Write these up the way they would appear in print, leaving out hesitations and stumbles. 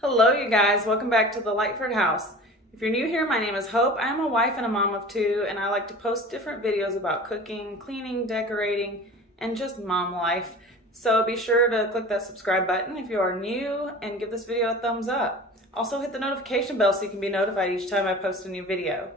Hello you guys, welcome back to the Lightford house. If you're new here, my name is Hope. I'm a wife and a mom of two, and I like to post different videos about cooking, cleaning, decorating, and just mom life. So be sure to click that subscribe button if you are new and give this video a thumbs up. Also hit the notification bell so you can be notified each time I post a new video.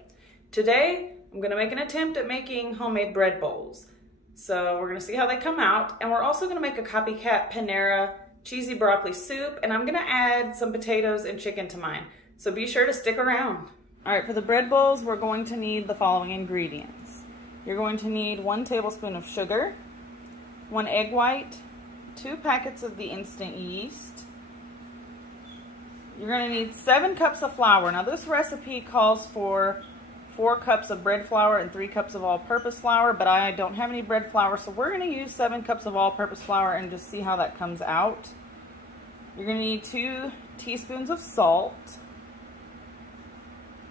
Today, I'm gonna make an attempt at making homemade bread bowls. So we're gonna see how they come out, and we're also gonna make a copycat Panera cheesy broccoli soup, and I'm gonna add some potatoes and chicken to mine. So be sure to stick around. All right, for the bread bowls, we're going to need the following ingredients. You're going to need 1 tablespoon of sugar, 1 egg white, 2 packets of the instant yeast. You're gonna need 7 cups of flour. Now this recipe calls for 4 cups of bread flour and 3 cups of all-purpose flour, but I don't have any bread flour, so we're gonna use 7 cups of all-purpose flour and just see how that comes out. You're gonna need 2 teaspoons of salt,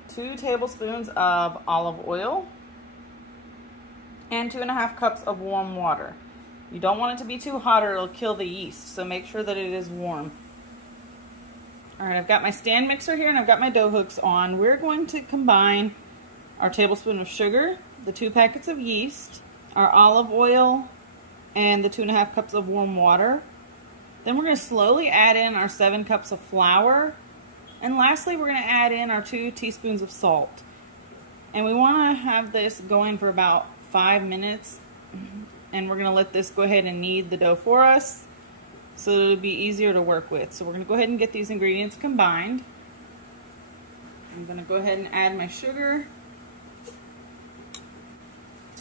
2 tablespoons of olive oil, and 2.5 cups of warm water. You don't want it to be too hot or it'll kill the yeast, so make sure that it is warm. All right, I've got my stand mixer here and I've got my dough hooks on. We're going to combine our tablespoon of sugar, the 2 packets of yeast, our olive oil, and the 2.5 cups of warm water. Then we're going to slowly add in our 7 cups of flour. And lastly, we're going to add in our 2 teaspoons of salt. And we want to have this going for about 5 minutes. And we're going to let this go ahead and knead the dough for us so that it'll be easier to work with. So we're going to go ahead and get these ingredients combined. I'm going to go ahead and add my sugar,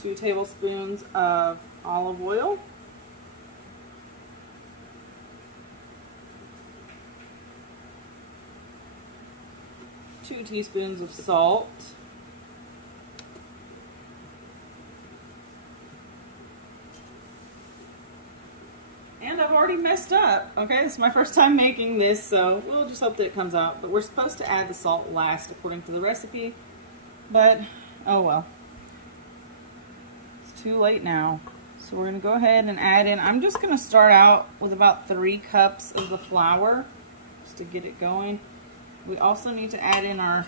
2 tablespoons of olive oil, 2 teaspoons of salt, and I've already messed up. Okay, this is my first time making this, so we'll just hope that it comes out. But we're supposed to add the salt last according to the recipe, but oh well. It's too late now. So we're gonna go ahead and add in, I'm just gonna start out with about 3 cups of the flour just to get it going. We also need to add in our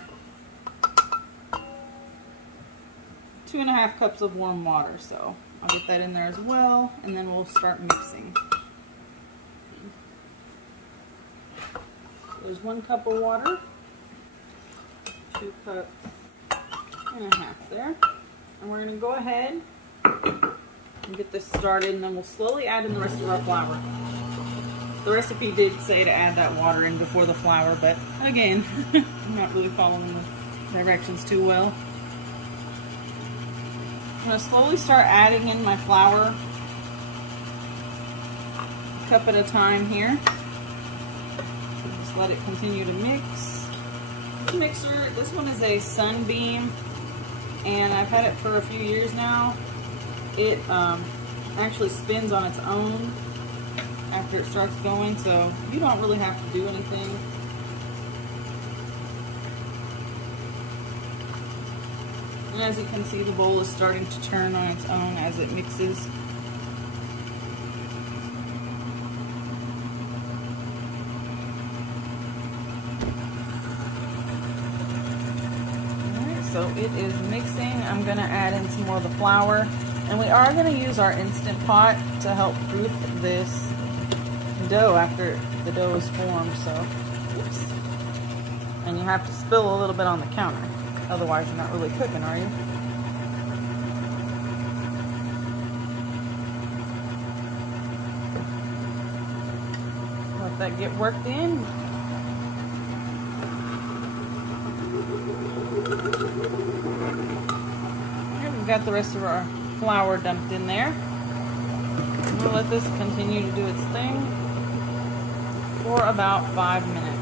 2.5 cups of warm water. So I'll get that in there as well, and then we'll start mixing. So there's 1 cup of water, 2 cups and a half there. And we're gonna go ahead and get this started, and then we'll slowly add in the rest of our flour. The recipe did say to add that water in before the flour, but again, I'm not really following the directions too well. I'm going to slowly start adding in my flour, a cup at a time here. Just let it continue to mix. This mixer, this one is a Sunbeam, and I've had it for a few years now. It actually spins on its own after it starts going, so you don't really have to do anything. And as you can see, the bowl is starting to turn on its own as it mixes. Alright, so it is mixing. I'm going to add in some more of the flour. And we are going to use our Instant Pot to help proof this dough after the dough is formed, so oops. And you have to spill a little bit on the counter, otherwise you're not really cooking, are you? Let that get worked in. Here we've got the rest of our flour dumped in there. We'll let this continue to do its thing for about 5 minutes.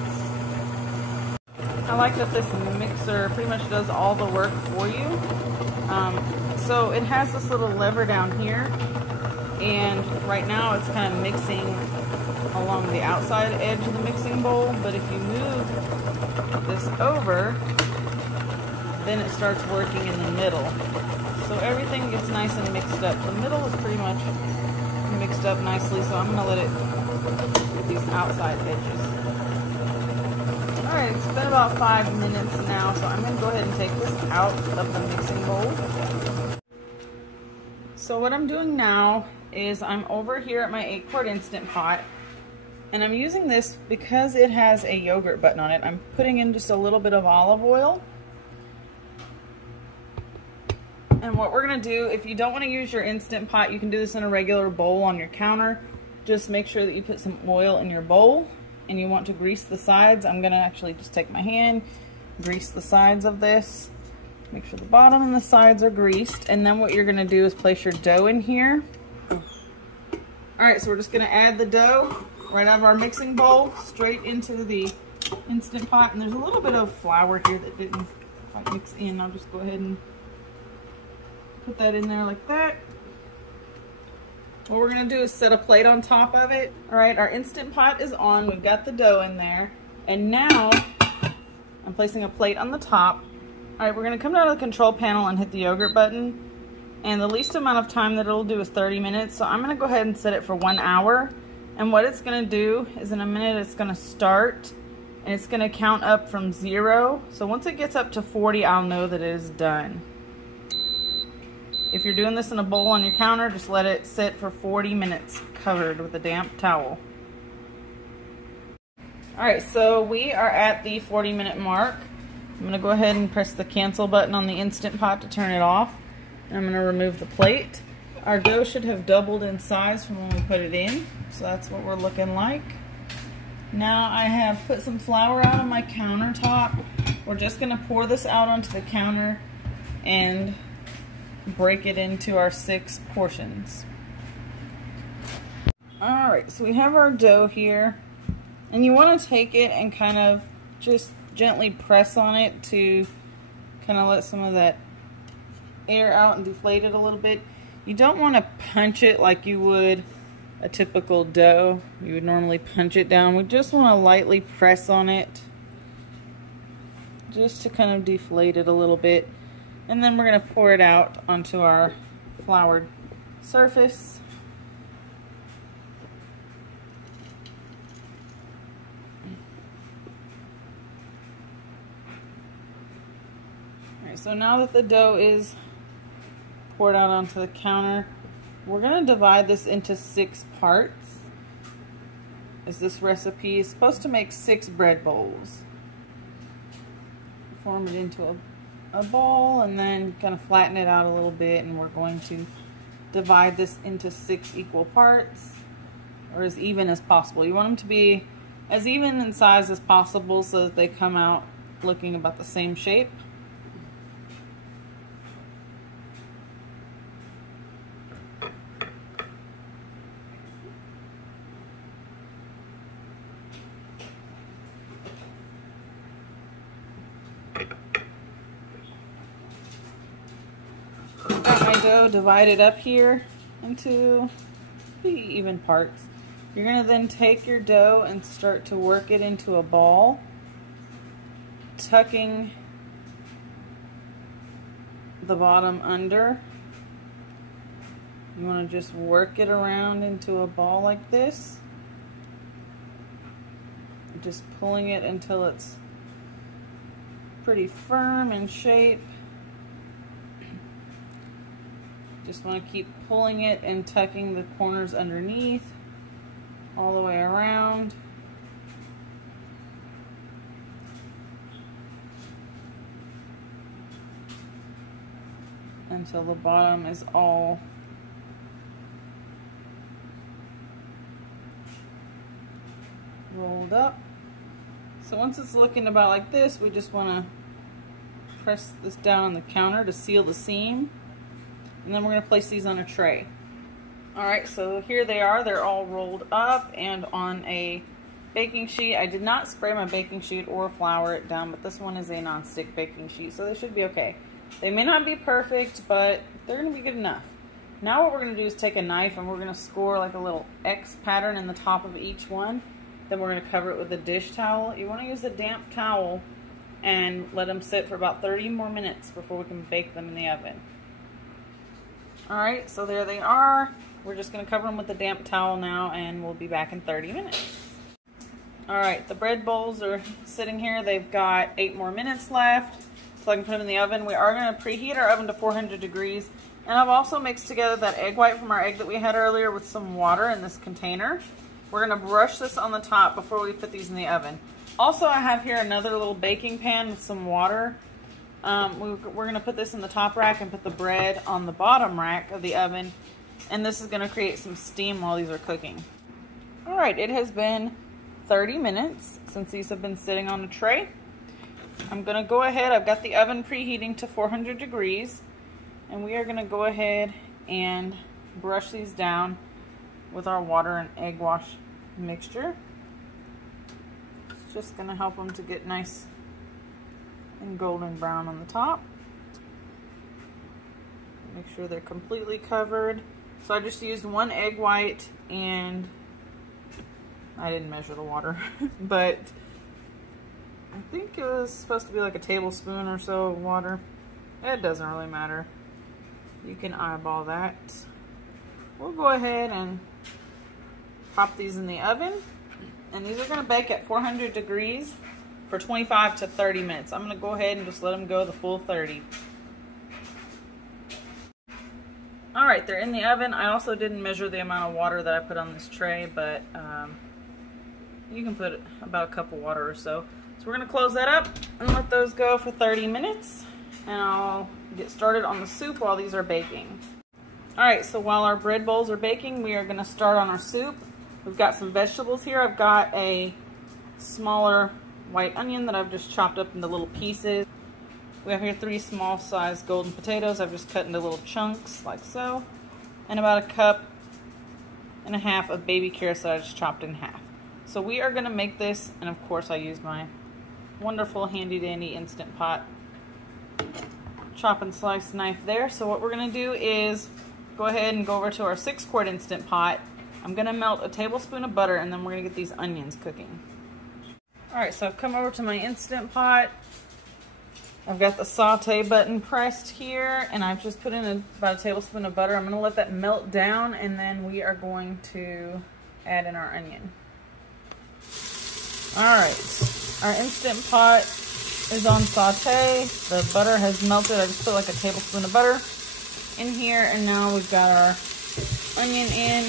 I like that this mixer pretty much does all the work for you. So it has this little lever down here, and right now it's kind of mixing along the outside edge of the mixing bowl, but if you move this over, then it starts working in the middle. So everything gets nice and mixed up. The middle is pretty much mixed up nicely, so I'm going to let it get these outside edges. Alright, it's been about 5 minutes now, so I'm going to go ahead and take this out of the mixing bowl. So what I'm doing now is I'm over here at my 8-quart Instant Pot, and I'm using this because it has a yogurt button on it. I'm putting in just a little bit of olive oil. And what we're going to do, if you don't want to use your Instant Pot, you can do this in a regular bowl on your counter. Just make sure that you put some oil in your bowl, and you want to grease the sides. I'm going to actually just take my hand, grease the sides of this. Make sure the bottom and the sides are greased. And then what you're going to do is place your dough in here. Alright, so we're just going to add the dough right out of our mixing bowl straight into the Instant Pot. And there's a little bit of flour here that didn't quite mix in. I'll just go ahead and put that in there like that. What we're going to do is set a plate on top of it. Alright, our Instant Pot is on. We've got the dough in there. And now I'm placing a plate on the top. Alright, we're going to come down to the control panel and hit the yogurt button. And the least amount of time that it'll do is 30 minutes. So I'm going to go ahead and set it for 1 hour. And what it's going to do is in a minute it's going to start. And it's going to count up from 0. So once it gets up to 40, I'll know that it is done. If you're doing this in a bowl on your counter, just let it sit for 40 minutes covered with a damp towel. Alright, so we are at the 40-minute mark. I'm going to go ahead and press the cancel button on the Instant Pot to turn it off. I'm going to remove the plate. Our dough should have doubled in size from when we put it in, so that's what we're looking like. Now I have put some flour out on my countertop. We're just going to pour this out onto the counter and break it into our 6 portions. Alright, so we have our dough here, and you want to take it and kind of just gently press on it to kind of let some of that air out and deflate it a little bit. You don't want to punch it like you would a typical dough. You would normally punch it down. We just want to lightly press on it just to kind of deflate it a little bit. And then we're going to pour it out onto our floured surface. Alright, so now that the dough is poured out onto the counter, we're going to divide this into 6 parts. As this recipe is supposed to make 6 bread bowls. Form it into a ball and then kind of flatten it out a little bit, and we're going to divide this into 6 equal parts, or as even as possible. You want them to be as even in size as possible so that they come out looking about the same shape. Dough divided up here into pretty even parts. You're going to then take your dough and start to work it into a ball, tucking the bottom under. You want to just work it around into a ball like this, just pulling it until it's pretty firm in shape. Just want to keep pulling it and tucking the corners underneath all the way around. Until the bottom is all rolled up. So once it's looking about like this, we just want to press this down on the counter to seal the seam. And then we're going to place these on a tray. Alright, so here they are. They're all rolled up and on a baking sheet. I did not spray my baking sheet or flour it down, but this one is a non-stick baking sheet, so they should be okay. They may not be perfect, but they're going to be good enough. Now what we're going to do is take a knife and we're going to score like a little X pattern in the top of each one. Then we're going to cover it with a dish towel. You want to use a damp towel and let them sit for about 30 more minutes before we can bake them in the oven. Alright, so there they are. We're just going to cover them with a damp towel now, and we'll be back in 30 minutes. All right, the bread bowls are sitting here. They've got 8 more minutes left, so I can put them in the oven. We are going to preheat our oven to 400 degrees. And I've also mixed together that egg white from our egg that we had earlier with some water in this container. We're going to brush this on the top before we put these in the oven. Also, I have here another little baking pan with some water. We're going to put this in the top rack and put the bread on the bottom rack of the oven. And this is going to create some steam while these are cooking. All right, it has been 30 minutes since these have been sitting on a tray. I'm going to go ahead. I've got the oven preheating to 400 degrees. And we are going to go ahead and brush these down with our water and egg wash mixture. It's just going to help them to get nice and golden brown on the top. Make sure they're completely covered. So I just used 1 egg white, and I didn't measure the water, but I think it was supposed to be like a tablespoon or so of water. It doesn't really matter. You can eyeball that. We'll go ahead and pop these in the oven. And these are going to bake at 400 degrees for 25 to 30 minutes. I'm going to go ahead and just let them go the full 30. Alright, they're in the oven. I also didn't measure the amount of water that I put on this tray, but you can put about a cup of water or so. So we're going to close that up and let those go for 30 minutes. And I'll get started on the soup while these are baking. Alright, so while our bread bowls are baking, we are going to start on our soup. We've got some vegetables here. I've got a smaller white onion that I've just chopped up into little pieces. We have here 3 small sized golden potatoes. I've just cut into little chunks like so. And about a cup and a half of baby carrots that I just chopped in half. So we are going to make this, and of course I used my wonderful handy dandy Instant Pot chop and slice knife there. So what we're going to do is go ahead and go over to our 6-quart Instant Pot. I'm going to melt a tablespoon of butter, and then we're going to get these onions cooking. Alright, so I've come over to my Instant Pot. I've got the saute button pressed here, and I've just put in about a tablespoon of butter. I'm going to let that melt down, and then we are going to add in our onion. Alright, our Instant Pot is on saute. The butter has melted. I just put like a tablespoon of butter in here, and now we've got our onion in.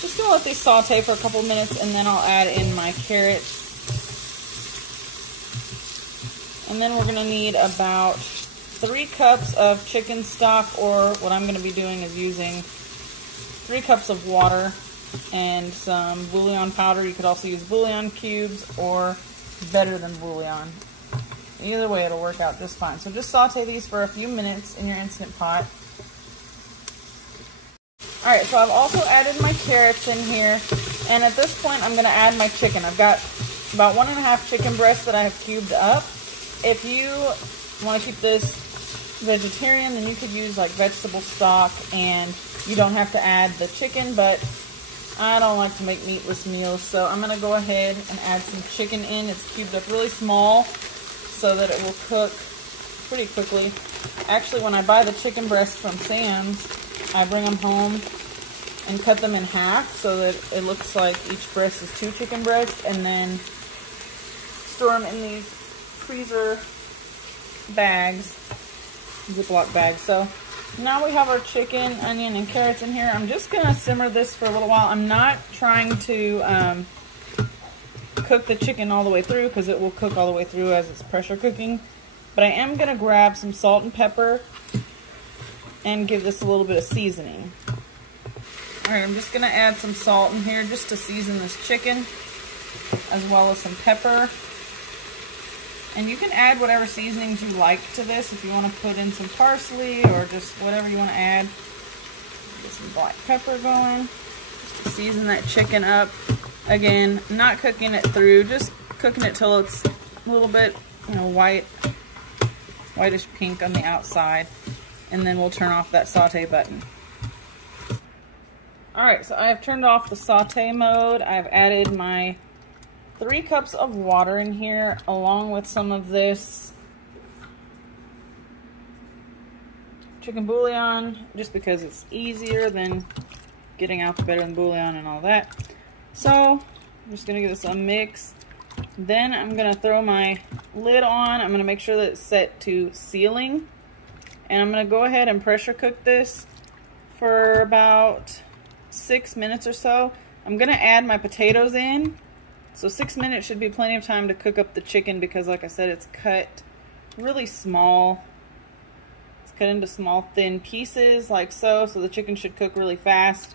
Just gonna let these saute for a couple minutes, and then I'll add in my carrots. And then we're gonna need about 3 cups of chicken stock, or what I'm gonna be doing is using 3 cups of water and some bouillon powder. You could also use bouillon cubes or better than bouillon. Either way, it'll work out just fine. So just saute these for a few minutes in your Instant Pot. Alright, so I've also added my carrots in here. And at this point, I'm going to add my chicken. I've got about 1.5 chicken breasts that I have cubed up. If you want to keep this vegetarian, then you could use like vegetable stock, and you don't have to add the chicken, but I don't like to make meatless meals. So I'm going to go ahead and add some chicken in. It's cubed up really small, so that it will cook pretty quickly. Actually, when I buy the chicken breasts from Sam's, I bring them home and cut them in half so that it looks like each breast is 2 chicken breasts, and then store them in these freezer bags, Ziploc bags. So now we have our chicken, onion, and carrots in here. I'm just going to simmer this for a little while. I'm not trying to cook the chicken all the way through, because it will cook all the way through as it's pressure cooking. But I am going to grab some salt and pepper and give this a little bit of seasoning. Alright, I'm just going to add some salt in here just to season this chicken, as well as some pepper. And you can add whatever seasonings you like to this. If you want to put in some parsley or just whatever you want to add. Get some black pepper going just to season that chicken up. Again, not cooking it through, just cooking it till it's a little bit, you know, whitish pink on the outside. And then we'll turn off that saute button. Alright, so I have turned off the saute mode. I've added my 3 cups of water in here, along with some of this chicken bouillon, just because it's easier than getting out the better than bouillon and all that. So I'm just going to give this a mix. Then I'm gonna throw my lid on. I'm gonna make sure that it's set to sealing. And I'm gonna go ahead and pressure cook this for about 6 minutes or so. I'm gonna add my potatoes in. So 6 minutes should be plenty of time to cook up the chicken because, like I said, it's cut really small. It's cut into small, thin pieces like so. So the chicken should cook really fast.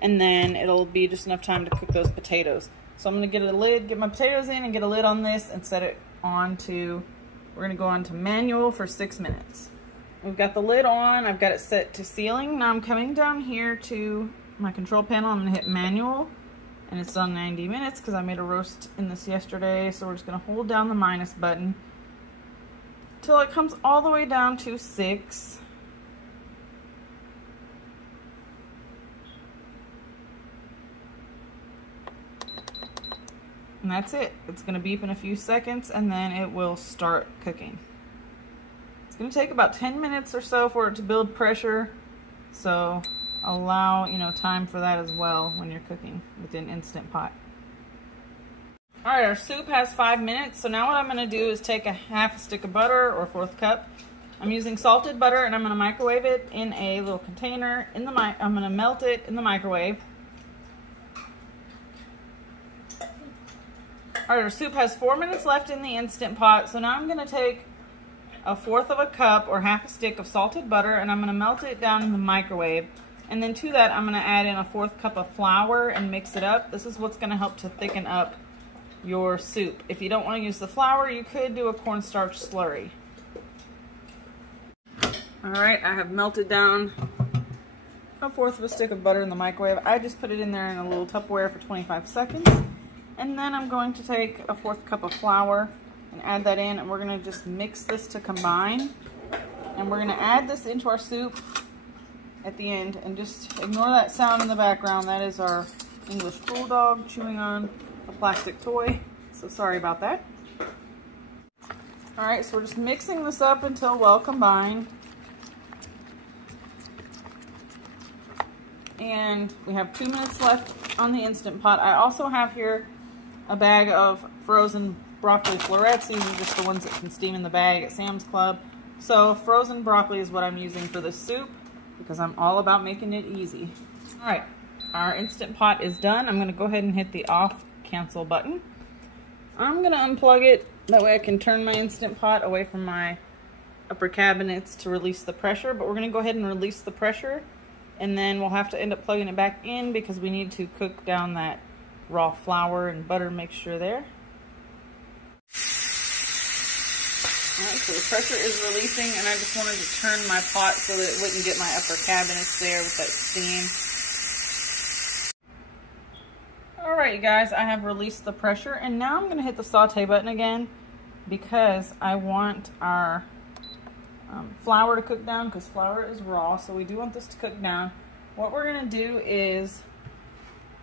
And then it'll be just enough time to cook those potatoes. So I'm gonna get a lid, get my potatoes in and get a lid on this and set it on to, we're gonna go on to manual for 6 minutes. We've got the lid on, I've got it set to sealing. Now I'm coming down here to my control panel. I'm gonna hit manual and it's on 90 minutes because I made a roast in this yesterday. So we're just gonna hold down the minus button till it comes all the way down to 6. And that's it. It's gonna beep in a few seconds and then it will start cooking. It's gonna take about 10 minutes or so for it to build pressure. So allow, time for that as well when you're cooking with an Instant Pot. All right, our soup has 5 minutes. So now what I'm gonna do is take a half a stick of butter or 1/4 cup. I'm using salted butter and I'm gonna microwave it in a little container. I'm gonna melt it in the microwave. All right, our soup has 4 minutes left in the Instant Pot. So now I'm gonna take a 1/4 of a cup or half a stick of salted butter and I'm gonna melt it down in the microwave. And then to that, I'm gonna add in a 1/4 cup of flour and mix it up. This is what's gonna help to thicken up your soup. If you don't wanna use the flour, you could do a cornstarch slurry. All right, I have melted down a 1/4 of a stick of butter in the microwave. I just put it in there in a little Tupperware for 25 seconds. And then I'm going to take a 1/4 cup of flour and add that in, and we're gonna just mix this to combine. And we're gonna add this into our soup at the end, and just ignore that sound in the background. That is our English bulldog chewing on a plastic toy. So sorry about that. All right, so we're just mixing this up until well combined. And we have 2 minutes left on the Instant Pot. I also have here a bag of frozen broccoli florets. These are just the ones that can steam in the bag at Sam's Club. So frozen broccoli is what I'm using for this soup because I'm all about making it easy. All right, our Instant Pot is done. I'm gonna go ahead and hit the off cancel button. I'm gonna unplug it. That way I can turn my Instant Pot away from my upper cabinets to release the pressure, but we're gonna go ahead and release the pressure and then we'll have to end up plugging it back in because we need to cook down that raw flour and butter mixture there. Alright, so the pressure is releasing and I just wanted to turn my pot so that it wouldn't get my upper cabinets there with that steam. Alright you guys, I have released the pressure and now I'm going to hit the saute button again because I want our flour to cook down because flour is raw, so we do want this to cook down. What we're going to do is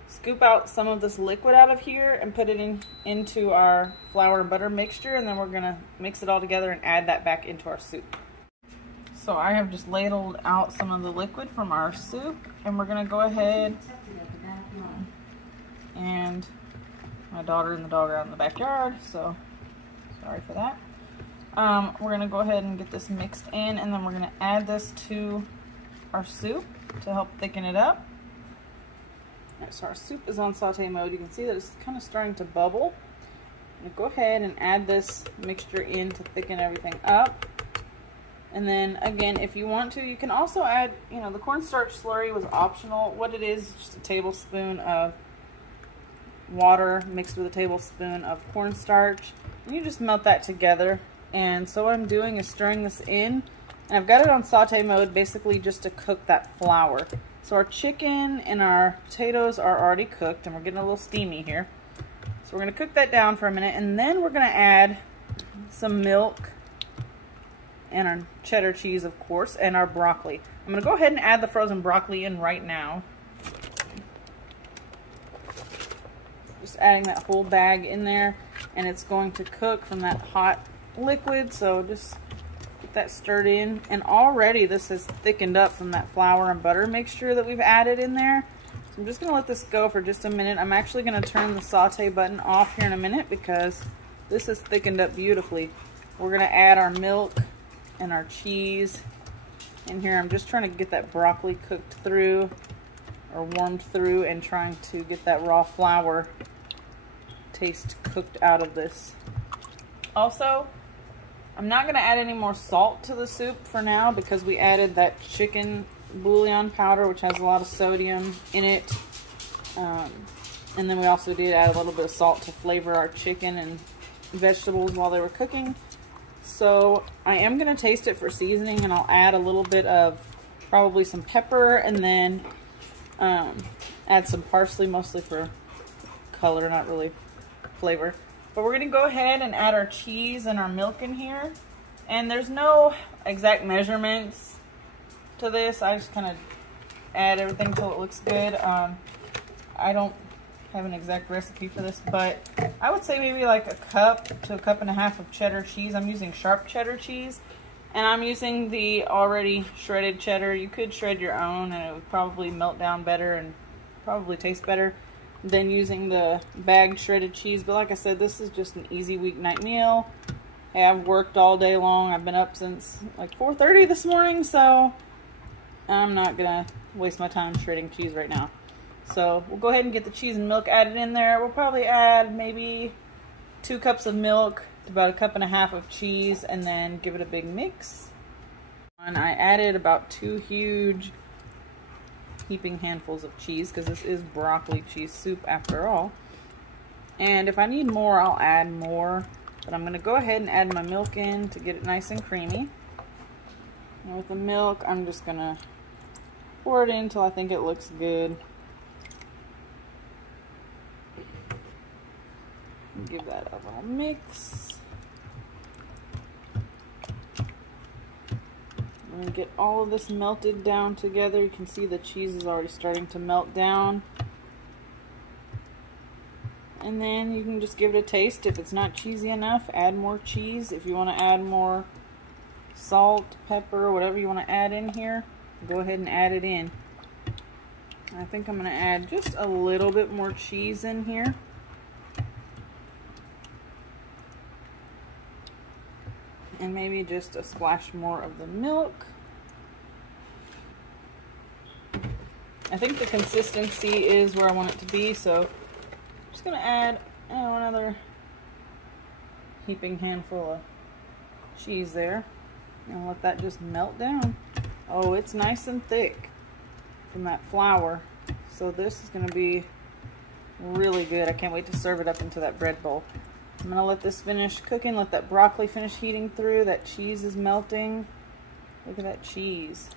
scoop out some of this liquid out of here and put it into our flour and butter mixture, and then we're gonna mix it all together and add that back into our soup. So I have just ladled out some of the liquid from our soup, and we're gonna go ahead, and my daughter and the dog are out in the backyard, so sorry for that. We're gonna go ahead and get this mixed in, and then we're gonna add this to our soup to help thicken it up. Right, so our soup is on saute mode. You can see that it's kind of starting to bubble. I'm gonna go ahead and add this mixture in to thicken everything up. And then again, if you want to, you can also add, the cornstarch slurry was optional. What it is just a tablespoon of water mixed with a tablespoon of cornstarch. And you just melt that together. And so what I'm doing is stirring this in. And I've got it on saute mode basically just to cook that flour. So our chicken and our potatoes are already cooked and we're getting a little steamy here. So we're gonna cook that down for a minute and then we're gonna add some milk and our cheddar cheese, of course, and our broccoli. I'm gonna go ahead and add the frozen broccoli in right now. Just adding that whole bag in there, and it's going to cook from that hot liquid, so just get that stirred in. And already this has thickened up from that flour and butter mixture that we've added in there. So I'm just gonna let this go for just a minute. I'm actually gonna turn the saute button off here in a minute because this is thickened up beautifully. We're gonna add our milk and our cheese in here. I'm just trying to get that broccoli cooked through or warmed through and trying to get that raw flour taste cooked out of this. Also, I'm not gonna add any more salt to the soup for now because we added that chicken bouillon powder, which has a lot of sodium in it. And then we also did add a little bit of salt to flavor our chicken and vegetables while they were cooking. So I am going to taste it for seasoning, and I'll add a little bit of probably some pepper, and then add some parsley, mostly for color, not really flavor. But we're going to go ahead and add our cheese and our milk in here. And there's no exact measurements to this. I just kind of add everything till it looks good. I don't have an exact recipe for this, but I would say maybe like a cup to a cup and a half of cheddar cheese. I'm using sharp cheddar cheese, and I'm using the already shredded cheddar. You could shred your own and it would probably melt down better and probably taste better than using the bagged shredded cheese. But like I said, this is just an easy weeknight meal. Hey, I've worked all day long. I've been up since like 4:30 this morning, so I'm not gonna waste my time shredding cheese right now. So we'll go ahead and get the cheese and milk added in there. We'll probably add maybe 2 cups of milk to about a cup and a half of cheese, and then give it a big mix. And I added about 2 huge heaping handfuls of cheese because this is broccoli cheese soup after all. And if I need more, I'll add more. But I'm going to go ahead and add my milk in to get it nice and creamy. And with the milk, I'm just going to pour it in until I think it looks good. Give that a little mix. I'm going to get all of this melted down together. You can see the cheese is already starting to melt down. And then you can just give it a taste. If it's not cheesy enough, add more cheese. If you want to add more salt, pepper, whatever you want to add in here, go ahead and add it in. I think I'm going to add just a little bit more cheese in here. And maybe just a splash more of the milk. I think the consistency is where I want it to be, so I'm just going to add another heaping handful of cheese there. And let that just melt down. Oh, it's nice and thick from that flour. So this is going to be really good. I can't wait to serve it up into that bread bowl. I'm going to let this finish cooking, let that broccoli finish heating through. That cheese is melting. Look at that cheese.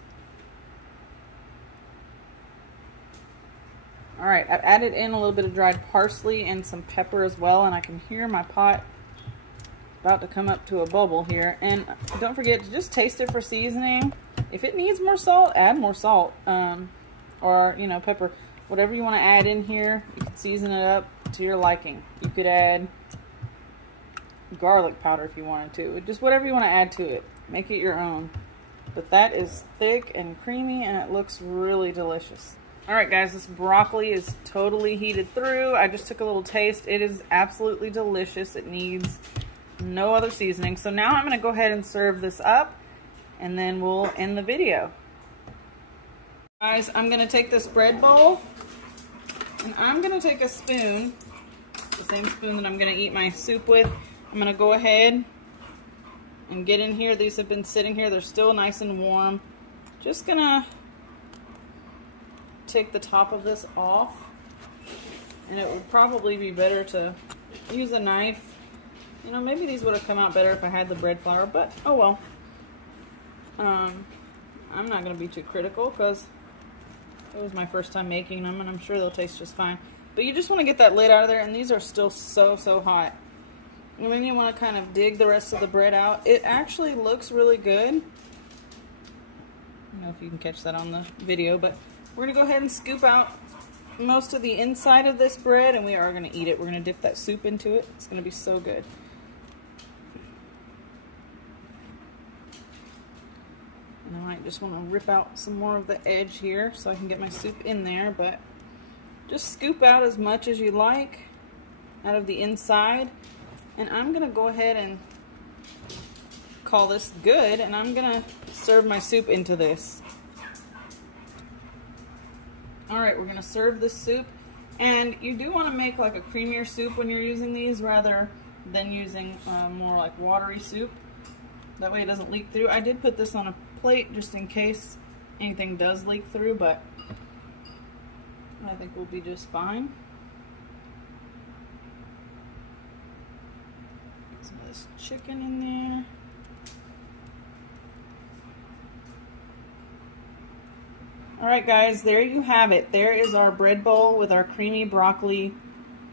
Alright, I've added in a little bit of dried parsley and some pepper as well, and I can hear my pot about to come up to a bubble here. And don't forget to just taste it for seasoning. If it needs more salt, add more salt. Or, you know, pepper. Whatever you want to add in here, you can season it up to your liking. You could add garlic powder if you wanted to. Just whatever you want to add to it. Make it your own. But that is thick and creamy, and it looks really delicious. Alright guys, this broccoli is totally heated through. I just took a little taste. It is absolutely delicious. It needs no other seasoning. So now I'm going to go ahead and serve this up, and then we'll end the video. Guys, I'm going to take this bread bowl, and I'm going to take a spoon, the same spoon that I'm going to eat my soup with. I'm going to go ahead and get in here. These have been sitting here. They're still nice and warm. Just going to take the top of this off, and it would probably be better to use a knife. You know, maybe these would have come out better if I had the bread flour, but oh well. I'm not going to be too critical because it was my first time making them, and I'm sure they'll taste just fine. But you just want to get that lid out of there, and these are still so hot. And then you want to kind of dig the rest of the bread out. It actually looks really good. I don't know if you can catch that on the video, but we're going to go ahead and scoop out most of the inside of this bread, and we are going to eat it. We're going to dip that soup into it. It's going to be so good. And I might just want to rip out some more of the edge here so I can get my soup in there, but Just scoop out as much as you like out of the inside. And I'm gonna go ahead and call this good, and I'm gonna serve my soup into this. All right, we're gonna serve this soup. And you do wanna make like a creamier soup when you're using these rather than using more like watery soup. That way it doesn't leak through. I did put this on a plate just in case anything does leak through, but I think we'll be just fine. Some of this chicken in there. All right, guys, there you have it. There is our bread bowl with our creamy broccoli,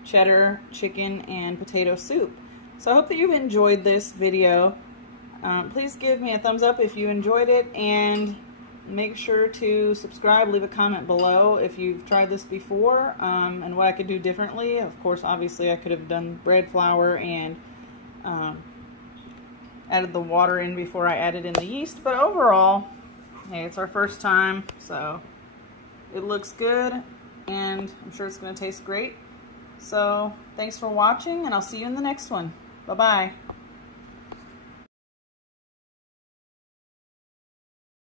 cheddar, chicken, and potato soup. So I hope that you've enjoyed this video. Please give me a thumbs up if you enjoyed it, and make sure to subscribe, leave a comment below if you've tried this before, and what I could do differently. Of course, obviously I could have done bread flour and added the water in before I added in the yeast, but overall, hey, it's our first time, so it looks good, and I'm sure it's going to taste great. So thanks for watching, and I'll see you in the next one. Bye-bye.